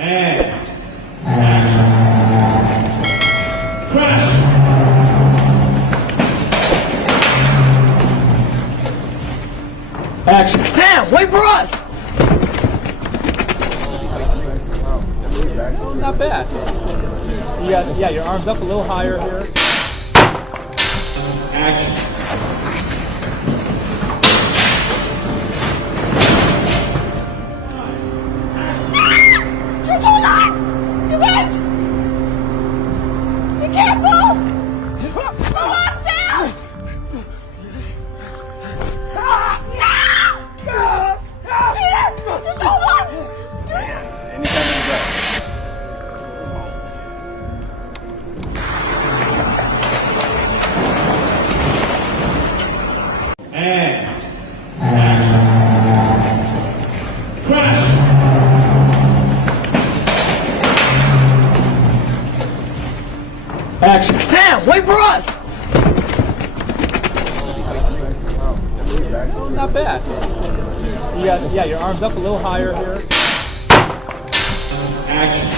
And crash. Action. Sam, wait for us! Not bad. Yeah, your arms up a little higher here. Action. Just hold on! You guys! Be careful! Hold on, Sam! Peter! Just hold on! Anytime you go. And crash. Action. Sam, wait for us! Not bad. Yeah, your arms up a little higher here. Action.